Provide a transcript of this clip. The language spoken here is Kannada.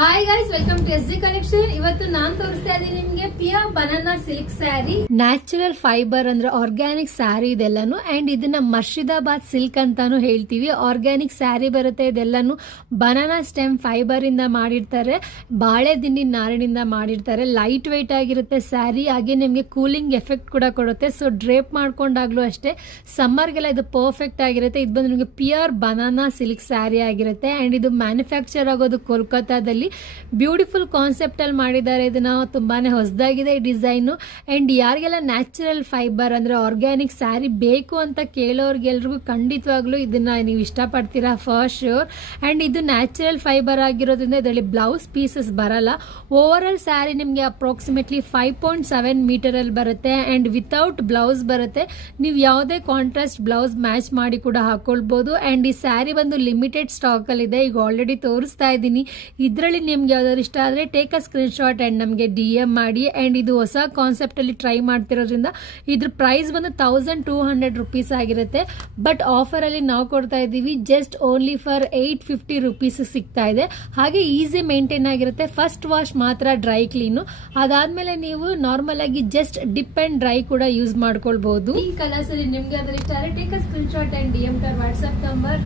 Hi guys, welcome to S G collection. ಇವತ್ತು ನಾನ್ ತೋರಿಸ್ತಾ ಇದ್ದೀನಿ ನಿಮ್ಗೆ pure banana silk sari, natural fibre ಅಂದ್ರೆ ಆರ್ಗ್ಯಾನಿಕ್ ಸ್ಯಾರಿ ಇದೆಲ್ಲಾನು. ಅಂಡ್ ಇದನ್ನ ಮರ್ಷಿದಾಬಾದ್ ಸಿಲ್ಕ್ ಅಂತಾನು ಹೇಳ್ತೀವಿ. ಆರ್ಗ್ಯಾನಿಕ್ ಸ್ಯಾರಿ ಬರುತ್ತೆ. ಇದೆಲ್ಲಾನು ಬನಾನಾ ಸ್ಟೆಮ್ ಫೈಬರ್ ಇಂದ ಮಾಡಿರ್ತಾರೆ, ಬಾಳೆ ದಿಂಡಿ ನಾರಿನಿಂದ ಮಾಡಿರ್ತಾರೆ. ಲೈಟ್ ವೆಯ್ಟ್ ಆಗಿರುತ್ತೆ ಸ್ಯಾರಿ, ಹಾಗೆ ನಿಮ್ಗೆ ಕೂಲಿಂಗ್ ಎಫೆಕ್ಟ್ ಕೂಡ ಕೊಡುತ್ತೆ. ಸೊ ಡ್ರೇಪ್ ಮಾಡ್ಕೊಂಡಾಗ್ಲೂ ಅಷ್ಟೇ ಸಮ್ಮರ್ಗೆಲ್ಲ ಇದು ಪರ್ಫೆಕ್ಟ್ ಆಗಿರುತ್ತೆ. ಇದು ಬಂದು ನಿಮಗೆ ಪ್ಯೂರ್ ಬನಾನಾ ಸಿಲ್ಕ್ ಸ್ಯಾರಿ ಆಗಿರುತ್ತೆ. ಅಂಡ್ ಇದು ಮ್ಯಾನುಫ್ಯಾಕ್ಚರ್ ಆಗೋದು ಕೋಲ್ಕತ್ತಾದಲ್ಲಿ. ಬ್ಯೂಟಿಫುಲ್ ಕಾನ್ಸೆಪ್ಟ್ ಅಲ್ಲಿ ಮಾಡಿದ್ದಾರೆ. ಇದನ್ನ ತುಂಬಾನೇ ಹೊಸದಾಗಿದೆ ಈ ಡಿಸೈನ್. ಅಂಡ್ ಯಾರಿಗೆಲ್ಲ ನ್ಯಾಚುರಲ್ ಫೈಬರ್ ಅಂದ್ರೆ ಆರ್ಗ್ಯಾನಿಕ್ ಸ್ಯಾರಿ ಬೇಕು ಅಂತ ಕೇಳೋರ್ಗೆಲ್ರಿಗೂ ಖಂಡಿತವಾಗ್ಲೂ ಇದನ್ನ ನೀವು ಇಷ್ಟಪಡ್ತೀರಾ ಫಾರ್ ಶ್ಯೂರ್. ಅಂಡ್ ಇದು ನ್ಯಾಚುರಲ್ ಫೈಬರ್ ಆಗಿರೋದ್ರಿಂದ ಇದರಲ್ಲಿ ಬ್ಲೌಸ್ ಪೀಸಸ್ ಬರಲ್ಲ. ಓವರ್ ಆಲ್ ಸ್ಯಾರಿ ನಿಮಗೆ ಅಪ್ರಾಕ್ಸಿಮೇಟ್ಲಿ 5.7 ಮೀಟರ್ ಅಲ್ಲಿ ಬರುತ್ತೆ. ಅಂಡ್ ವಿತೌಟ್ ಬ್ಲೌಸ್ ಬರುತ್ತೆ. ನೀವು ಯಾವುದೇ ಕಾಂಟ್ರಾಸ್ಟ್ ಬ್ಲೌಸ್ ಮ್ಯಾಚ್ ಮಾಡಿ ಕೂಡ ಹಾಕೊಳ್ಬಹುದು. ಅಂಡ್ ಈ ಸ್ಯಾರಿ ಬಂದು ಲಿಮಿಟೆಡ್ ಸ್ಟಾಕ್ ಅಲ್ಲಿ ಇದೆ. ಈಗ ಆಲ್ರೆಡಿ ತೋರಿಸ್ತಾ ಇದ್ದೀನಿ. ಇದರಲ್ಲಿ ನಿಮ್ಗೆ ಯಾವ್ದಾದ್ರು ಇಷ್ಟ ಆದ್ರೆ take a screenshot and ನಮಗೆ DM ಮಾಡಿ. ಅಂಡ್ ಇದು ಹೊಸ ಕಾನ್ಸೆಪ್ಟ್ ಅಲ್ಲಿ ಟ್ರೈ ಮಾಡ್ತಿರೋದ್ರಿಂದ ಇದ್ರ ಪ್ರೈಸ್ ಬಂದು 1200 ರುಪೀಸ್ ಆಗಿರುತ್ತೆ. ಬಟ್ ಆಫರ್ ಅಲ್ಲಿ ನಾವು ಕೊಡ್ತಾ ಇದ್ದೀವಿ ಜಸ್ಟ್ ಓನ್ಲಿ ಫಾರ್ 850 ರುಪೀಸ್ ಸಿಗ್ತಾ ಇದೆ. ಹಾಗೆ ಈಸಿ ಮೇಂಟೈನ್ ಆಗಿರುತ್ತೆ. ಫಸ್ಟ್ ವಾಶ್ ಮಾತ್ರ ಡ್ರೈ ಕ್ಲೀನು, ಅದಾದ್ಮೇಲೆ ನೀವು ನಾರ್ಮಲ್ ಆಗಿ ಜಸ್ಟ್ ಡಿಪ್ ಅಂಡ್ ಡ್ರೈ ಕೂಡ ಯೂಸ್ ಮಾಡ್ಕೊಳ್ಬಹುದು. ಈ ಕಲರ್ಸ್ ಅಲ್ಲಿ ನಿಮ್ಗೆ ಯಾವ್ದಾದ್ರು ಇಷ್ಟ ಆದ್ರೆ take a screenshot and DM to WhatsApp number